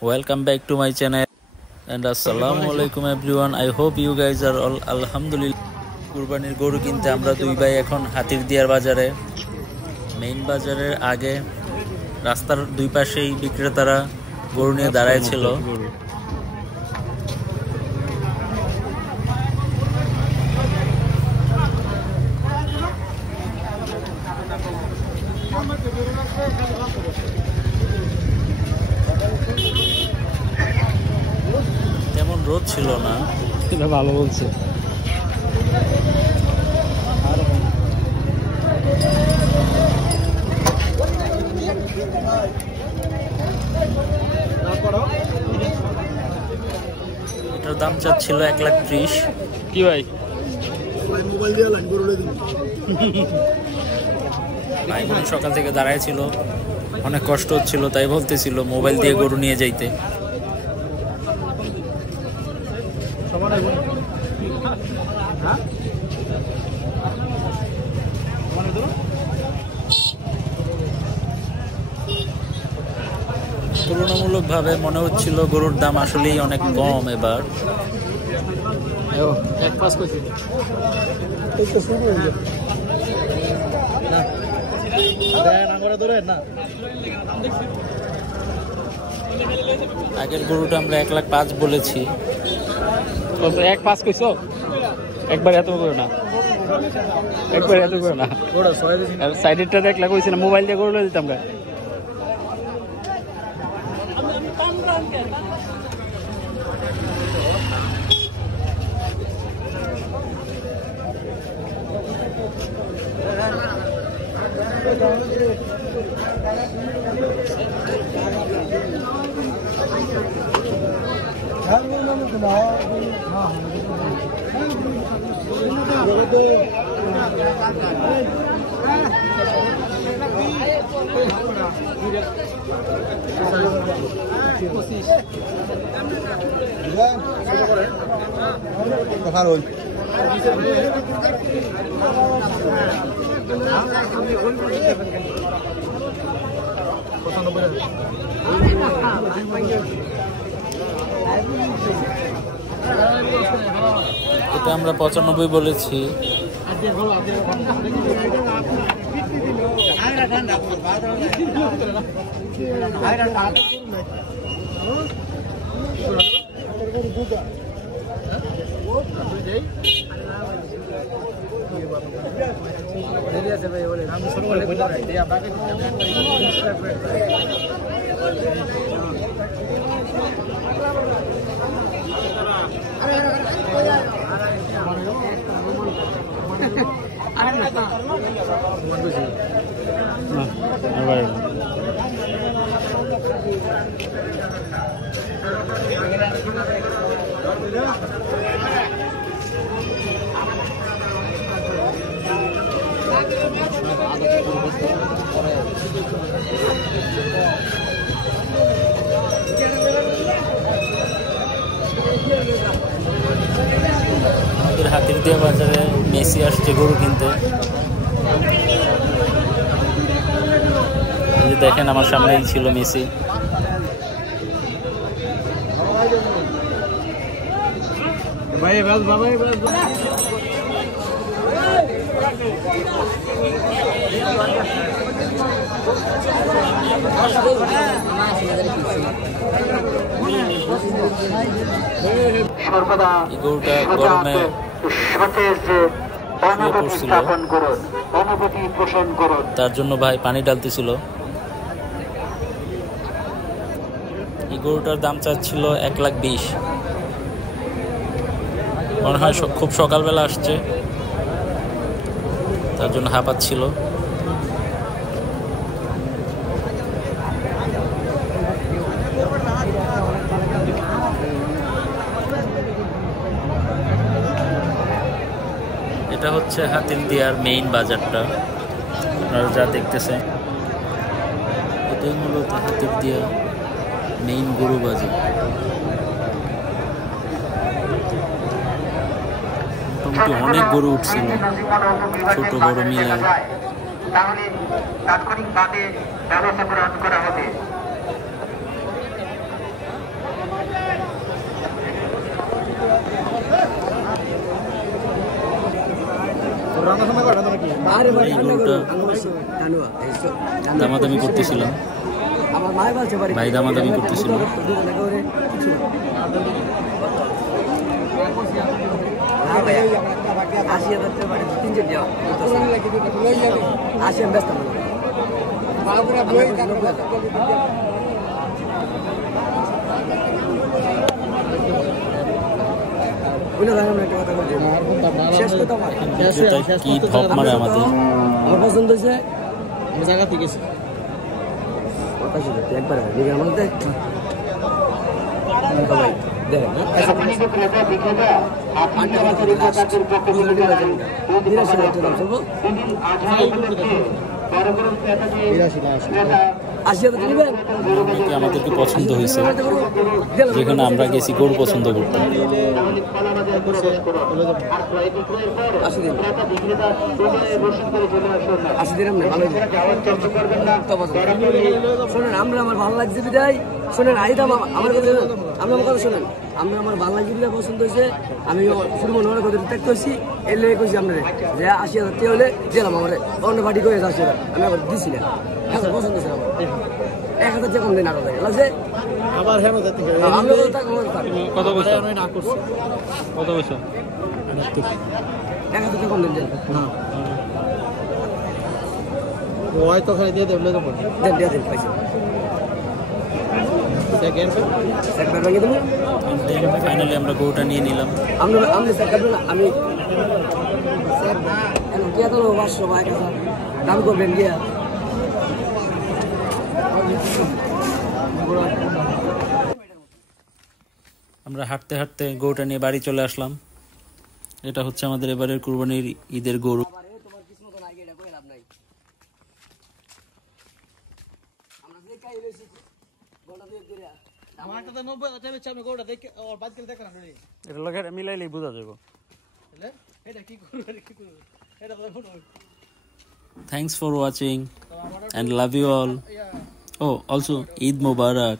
Welcome back to my channel and assalamualaikum everyone. I hope you guys are all alhamdulillah. কুরবানির গরু কিনতে আমরা দুই ভাই এখন হাতিরদিয়ার বাজারে, মেইন বাজারের আগে রাস্তার দুই পাশেই বিক্রেতারা গরু নিয়ে দাঁড়ায় ছিল। তেমন রোদ ছিল না, এটা ভালো বলছে। এটার দাম চাচ্ছিল 1,30,000। কি ভাই মোবাইল দিয়ে লাইন গরু দিন ভাই বোন সকাল থেকে দাঁড়ায় ছিল, অনেক কষ্ট হচ্ছিল, তাই বলতেছিল মোবাইল দিয়ে গরু নিয়ে যাইতে। তুলনামূলকভাবে মনে হচ্ছিল গরুর দাম আসলেই অনেক কম এবার। আগের গরুটা আমরা 1,05,000 বলেছি। 1,5 কইছো? একবার এত করে না, একবার এত করে না। সাইডেরটা দেখলা কইছি না, মোবাইল দিয়ে গরু দিতাম গা। এটা আমরা 95 বলেছি। আমাদের হাতিরদিয়া বাজারে মেসি আসছে গরু কিনতে। দেখেন আমার সামনেই ছিল মেসি। সর্বদা গরুটা গরমে অনুভূতি পোষণ করুন। তার জন্য ভাই পানি ডালতেছিল। এই গরুটার দাম চাচ্ছিল 1,20,000। মনে হয় খুব সকালবেলা আসছে, তার জন্য হাঁপাচ্ছিল। এটা হচ্ছে হাতিরদিয়ার মেইন বাজারটা, আপনারা যা দেখতেছেন এটাই মূলত হাতিরদিয়া মেইন গরু বাজার। মোটামুটি অনেক গরু উঠছিল, ছোট বড় মিলে। তাহলে তাৎক্ষণিকভাবে ব্যবস্থা গ্রহণ করা হবে। এই গরুটা দামাদামি করতেছিলাম, ভাই দামাদামি করতেছিল। কি ধপ মারে আমাদের। আমার পছন্দ হয়েছে জায়গা থেকে একবার আমাদেরকে পছন্দ হয়েছে, যেখানে আমরা গেছি গরু পছন্দ করতাম। শোনেন আমরা আমার ভালো লাগছে বিদায় শোনেন আইতাম আমার কথা আমরা আমার কথা শোনেন আমরা আমার ভালো লাগছে বিদায় পছন্দ হয়েছে আমি শুরু মনে কথা ত্যাগ করছি এর লেগে করছি আমরা যে 80,000 হলে দিলাম আমার অন্য পার্টি করে 80,000 আমি আবার দিছি না এখন পছন্দ হয়েছে আমার 1,000 যে কম দিন আরো লাগে লাগছে আবার হ্যাঁ আমরা কত পয়সা না করছি কত পয়সা 1,000 যে কম দিন না ওই তো খালি দিয়ে দেবলে তো দেন দেন পয়সা সেকেন্ড ভেঙে দেবো। ফাইনালি আমরা গরুটা নিয়ে নিলাম। আমরা আমি সেকেন্ড আমি কে তো 500 টাকা দাম করবেন গিয়া আমরা হাঁটতে হাঁটতে গরুটা নিয়ে বাড়ি চলে আসলাম। এটা হচ্ছে আমাদের এবারের কুরবানির ঈদের গরু। এটা লোকের মিলাইলেই বোঝা যাবে। Thanks for watching and love you all. Oh, also Eid Mubarak.